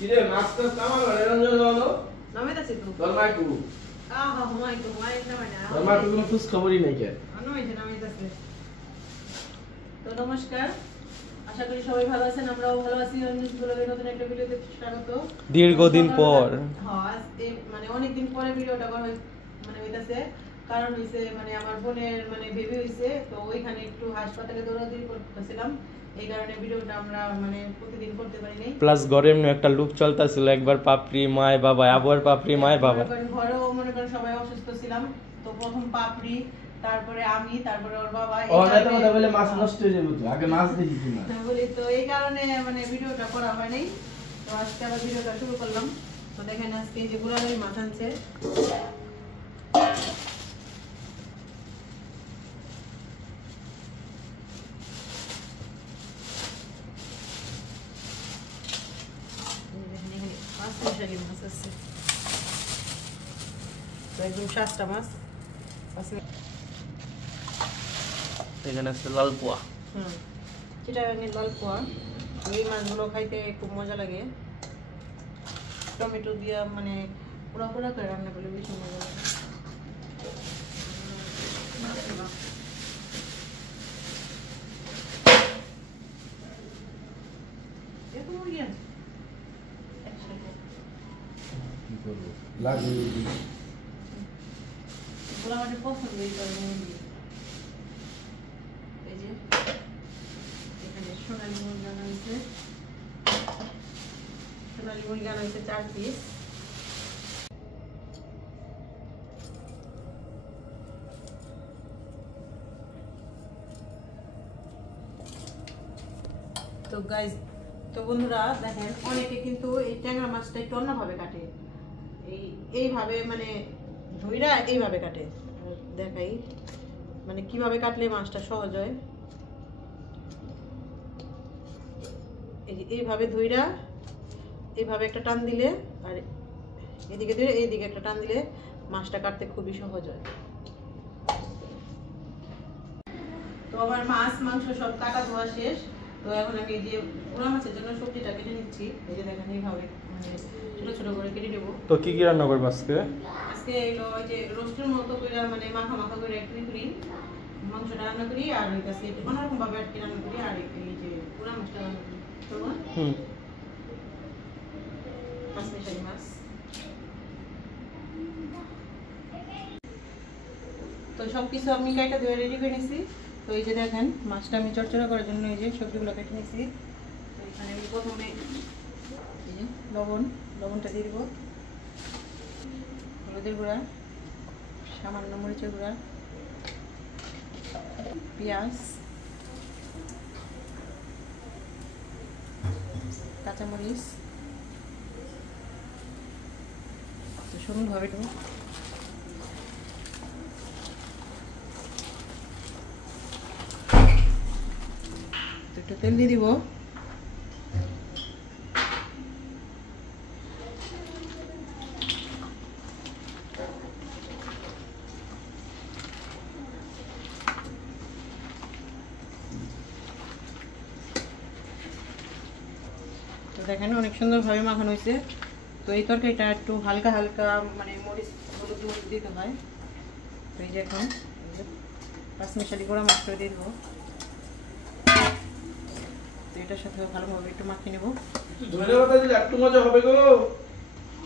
কিরে মাছ তো কামাল রঞ্জন হলো নামে তাছে তো দরমাই কু আহা হুমাই তো হুমাই নামে না দরমাই কু কোনো খোঁজ খবরই নাই কে নামে তাছে তো নমস্কার আশা করি সবাই ভালো আছেন আমরাও ভালো আছি ব্লগের নতুন একটা ভিডিওতে স্বাগত দীর্ঘদিন পর হ্যাঁ মানে অনেক দিন পরে ভিডিওটা করা মানে হইতাছে কারণ হইছে মানে আমার বোনের মানে বেবি হইছে তো ওইখানে একটু হাসপাতালে দৌড়াদৌড়ি করতেছিলাম এই কারণে ভিডিওটা আমরা মানে প্রতিদিন করতে পারি নাই প্লাস ঘরের একটা লুপ চলতেছিল একবার পাপড়ি মায় বাবা আবার পাপড়ি মায় বাবা ঘরেও মনে করেন সবাই অসুস্থ ছিলাম তো প্রথম পাপড়ি তারপরে আমি তারপরে ওর বাবা ও না তো কথা বলে মাছ নষ্ট হয়ে যাবে তো আগে মাছ দেখি কি না বলি তো এই কারণে মানে ভিডিওটা করা হয় নাই তো আজকে আবার ভিডিওটা শুরু করলাম তো দেখেন আজকে যে গুড়ালের মাছ আনছে একদম শাস্তা মাছ এখানে আছে লাল পোয়া চিটাগাঙের লাল পোয়া এই মাছগুলো খাইতে খুব মজা লাগে টমেটো দিয়া মানে পোড়া পোড়া করে রান্না করলে বেশি মজা লাগে লাগে ওগুলো আমাদের পছন্দ এই কারণে এই যে এখানে সোনালি মুরগি আনা হয়েছে সোনালি মুরগি আনা হয়েছে 4 পিস তো গাইস তো বন্ধুরা দেখেন অনেকে কিন্তু এই ট্যাংরা মাছটা একটু অন্যভাবে কাটে এইভাবে মানে ধুইরা এইভাবে কাটে দেখাই মানে কিভাবে কাটলে মাছটা সহজ হয় এইভাবে ধুইরা এইভাবে একটা টান দিলে আর এদিকে ধরে এইদিকে একটা টান দিলে মাছটা কাটতে খুবই সহজ হয় তো আমার মাছ মাংস সব কাটা ধোয়া শেষ তো এখন আমি এই যে পোড়া মাছের জন্য সবজিটা কেটে নিচ্ছি এই যে দেখেন এইভাবে মানে ছোট ছোট করে কেটে দেব তো কি কি রান্না করব আজকে আজকে এলো ওই যে রোস্টের মতো করে মানে মাখা মাখা করে করি মাংসটা রান্না করি আর ওই কাছে অন্যরকম ভাবে আর কি রান্না করি আর এই যে পোড়া মাছটা রান্না করি করবো পাঁচমিশালি মাছ তো সব কিছু আমি কাটা ধুয়ে রেডি করে নিয়েছি তো এই যে দেখেন মাছটা আমি চড়চড়া করার জন্য এই যে সবজিগুলো কেটে নিয়েছি তো এখানে আমি প্রথমে এই যে লবণটা দিয়ে দিব হলুদের গুঁড়া সামান্য মরিচের গুঁড়া পেঁয়াজ কাঁচামরিচ তো সুন্দরভাবে একটু তেল দিয়ে দিব দেখেন অনেক সুন্দরভাবে মাখানো হয়েছে তো এই তরকারিটা একটু হালকা হালকা মানে মরিচ হলুদ দিতে হয় তো এই যে এখন পাঁচমিশালি গোড়া মাছটা দিয়ে দেবো তো এটার সাথে ভালোভাবে একটু মাখিয়ে নেবো ধনেপাতা দিলে একটু মজা হবে গো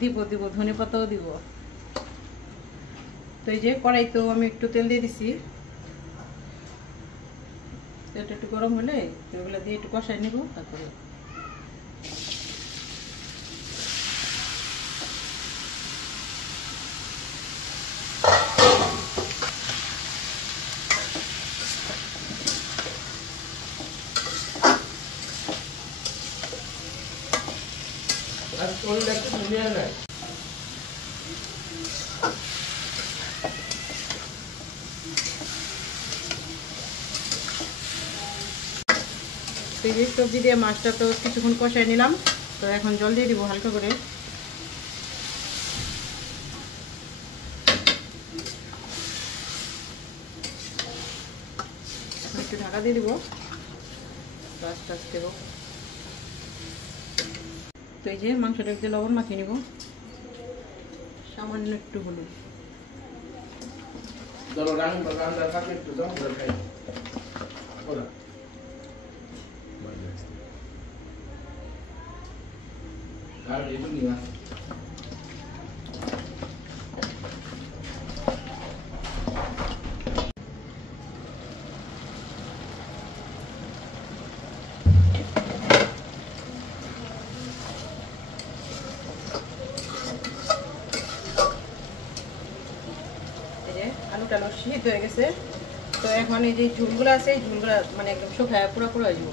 দিব ধনেপাতাও দিব তো এই যে কড়াই তো আমি একটু তেল দিয়ে দিছি তেলটা একটু গরম হলে তো এগুলো দিয়ে একটু কষাই নেবো তারপরে আর তোর একটু ধনিয়া নাই সবজি দিয়ে মাছটা তো কিছুক্ষণ কষাই নিলাম তো এখন জল দিয়ে দিব হালকা করে একটু ঢাকা দিয়ে দিব আস্তে আস্তে তো তো এই যে মাংসটা একটু লবণ মাখিয়ে নিব, সামান্য একটু হলুদ। চলো রান্নার কাছে একটু যাও, আমরা খাই। বলো। আর একটু নিয়ে আস। আলুটা সিদ্ধ হয়ে গেছে। তো এখন এই যে ঝুলগুলো আছে, এই ঝুলগুলো মানে একদম শুকায় পুরো পুরো হয়ে যাবো,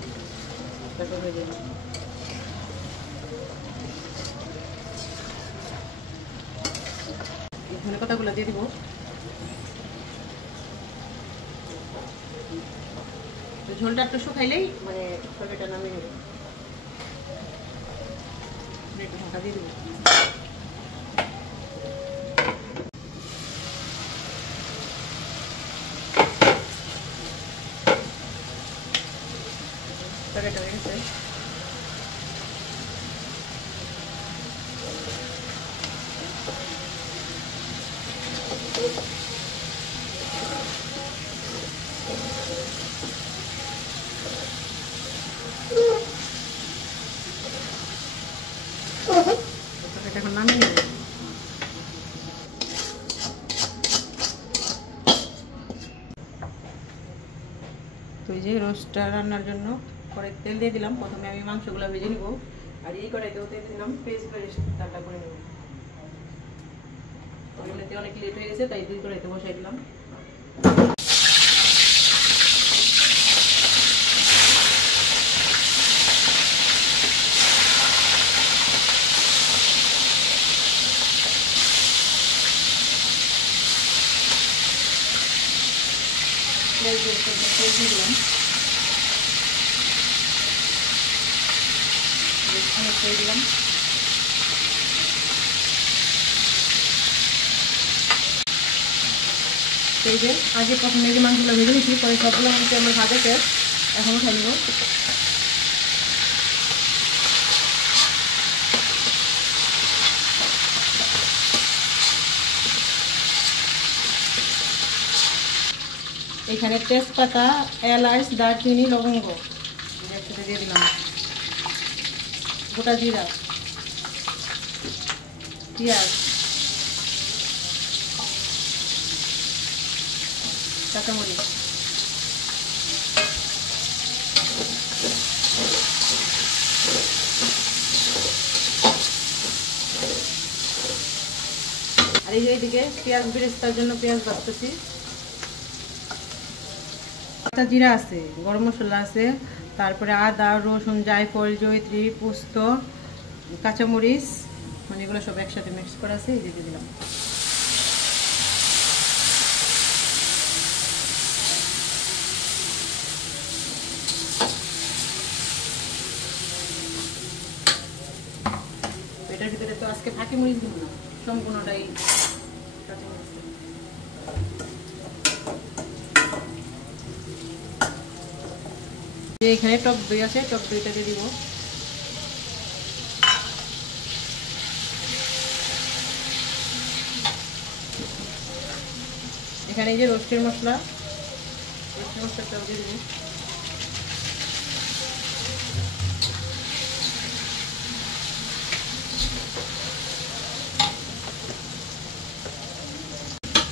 তারপর হয়ে যাবে। ধনে পাতাগুলো দিয়ে দিব। ঝোলটা একটু শুকাইলেই মানে তরকারিটা নামিয়ে নেব। একটু ঢাকা দিয়ে দেবো। তরকারিটা হয়ে গেছে। এখন নামিয়ে নেব। তো এই যে রোস্টটা রান্নার জন্য পরে তেল দিয়ে দিলাম। প্রথমে আমি মাংসগুলো ভেজে নিব, আর এই কড়াইতেও তেল দিলাম, পেস্ট করে রান্না করে নেব। ওগুলোতে অনেক লেট হয়ে গেছে, তাই দুই কড়াইতে বসাই দিলাম। দিলাম দিলাম এই যে আগে প্রথমে যে মাংসগুলো ভেজে নিচ্ছি, পরে সবগুলো মাংস আমার ভাজা শেষ, এখনও খাই নেব। এখানে তেজপাতা, এলাচ, দারচিনি, লবঙ্গ একসাথে দিয়ে দিলাম, গোটা জিরা, পেঁয়াজ, কাঁচামরিচ, আর এইদিকে পেঁয়াজ বেরেস্তার জন্য পেঁয়াজ ভাজতেছি। কাঁচা জিরা আছে, গরম মশলা আছে, তারপরে আদা, রসুন, জায়ফল, জয়িত্রী, পোস্ত, কাঁচামরিচ, মানে এগুলো সব একসাথে মিক্স করা আছে, এই দিয়ে দিলাম। এটার ভিতরে তো আজকে ফাঁকি মরিচ দিব না, সম্পূর্ণটাই কাঁচামরিচ। এখানে টক দই আছে, টক দইটা দিয়ে দিব। এখানে এই যে রোস্টের মশলাটাও দিয়ে দিব।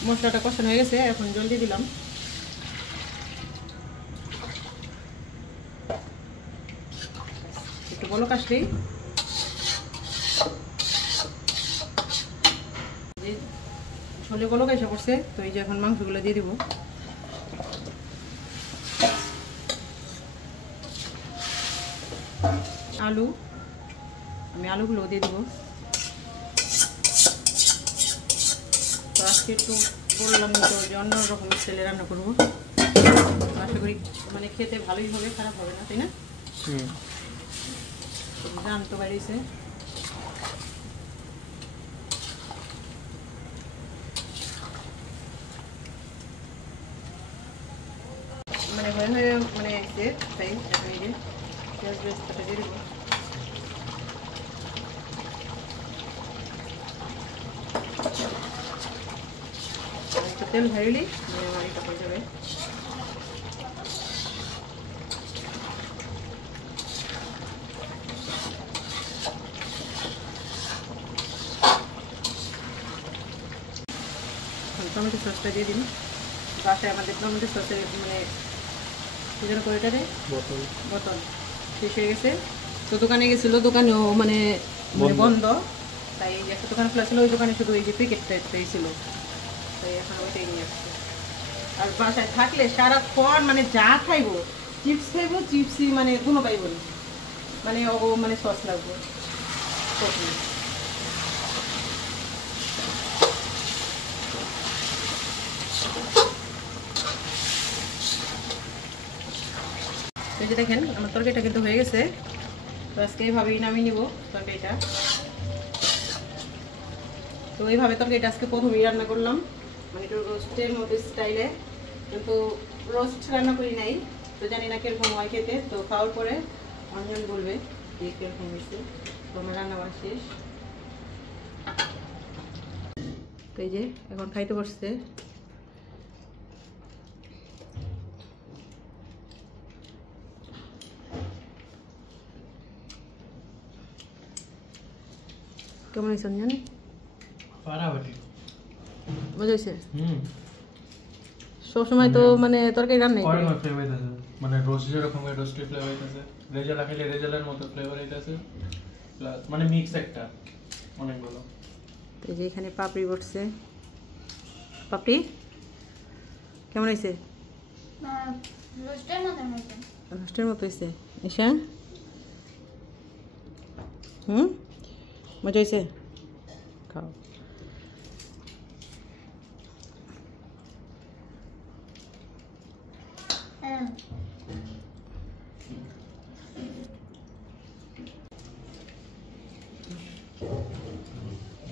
মশলাটা কষানো হয়ে গেছে, এখন জল দিয়ে দিলাম। একটু বলক আসলেই ঝোলে বলক এসে পড়ছে, তো এই যে এখন মাংসগুলো দিয়ে দিব। আলু, আমি আলুগুলো দিয়ে দিব। তো আজকে একটু বললাম তো যে অন্যরকম স্টাইলে রান্না করবো, আশা করি মানে খেতে ভালোই হবে, খারাপ হবে না, তাই না? জান তো বাড়িছে। মানে হয়ে মানে আসছে, তাই এখন এই যে পেঁয়াজ বেরেস্তাটা দিয়ে দেবো। তেল ঢাইলি আমার এটা হয়ে যাবে। টমেটো সসটা দিয়ে দিন। বাসায় আমাদের টমেটো সসের মানে যেন করে এটা রে বোতল শেষ হয়ে গেছে। তো দোকানে গেছিলো, দোকানেও মানে বন্ধ, তাই একটা দোকানে খোলা ছিল, ওই দোকানে শুধু এই যে প্যাকেটটাই ছিল, তাই এখন ওইটাই নিয়ে আসছে। আর বাসায় থাকলে সারাক্ষণ মানে যা খাইবো, চিপস খাইবো, চিপসই মানে কোনো পাইব না, মানে ও মানে সস লাগবে। এই যে দেখেন আমার তরকারিটা কিন্তু হয়ে গেছে। তো আজকে এইভাবেই নামিয়ে নিব তরকারিটা। তো এইভাবে তরকারিটা আজকে প্রথমেই রান্না করলাম, মানে একটু রোস্টের মতো স্টাইলে, কিন্তু রোস্ট রান্না করি নাই, তো জানি না কিরকম হয় খেতে। তো খাওয়ার পরে অঞ্জন বলবে যে কিরকম হয়েছে। তো আমার রান্না বান্না শেষ। তো এই যে এখন খাইতে বসছে। কেমন হয়েছে অঞ্জন? মজা হয়েছে? সবসময় তো মানে তরকারি রান্নাই মানে রোস্ট যেরকম রোস্টের ফ্লেভার হইতাছে, রেজালা খেলে রেজালার মতো ফ্লেভার হইতাছে, প্লাস মানে মিক্স একটা অনেকগুলো। তো এই যে এখানে পাপড়ি বসছে। পাপড়ি কেমন হয়েছে? রোস্টের মতো হয়েছে। ঈশা মজা হয়েছে? খাও।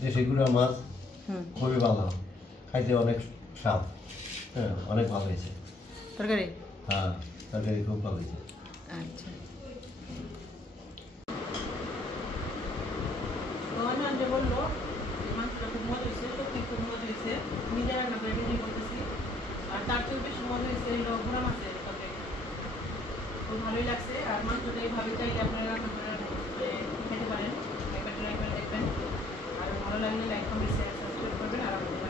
দেশি গুঁড়া মাছ খুবই ভালো, খাইতে অনেক স্বাদ। হ্যাঁ, অনেক ভালো হয়েছে তরকারি। হ্যাঁ, তরকারি খুব ভালো হয়েছে। আচ্ছা, অঞ্জন যে বললো যে মাংসটা খুব মজা হয়েছে, সত্যি খুব মজা হয়েছে। নিজে রান্না করে নিজে করতেছি, আর তার চেয়েও বেশি মজা হয়েছে এই গুঁড়া মাছের তরকারি, খুব ভালোই লাগছে। আর মাংসটা এইভাবে চাইলে আপনারা রান্না করে খেতে পারেন, একবার ট্রাই করে দেখবেন। আর ভালো লাগলে লাইক কমেন্ট শেয়ার সাবস্ক্রাইব করবেন। আর আমাদের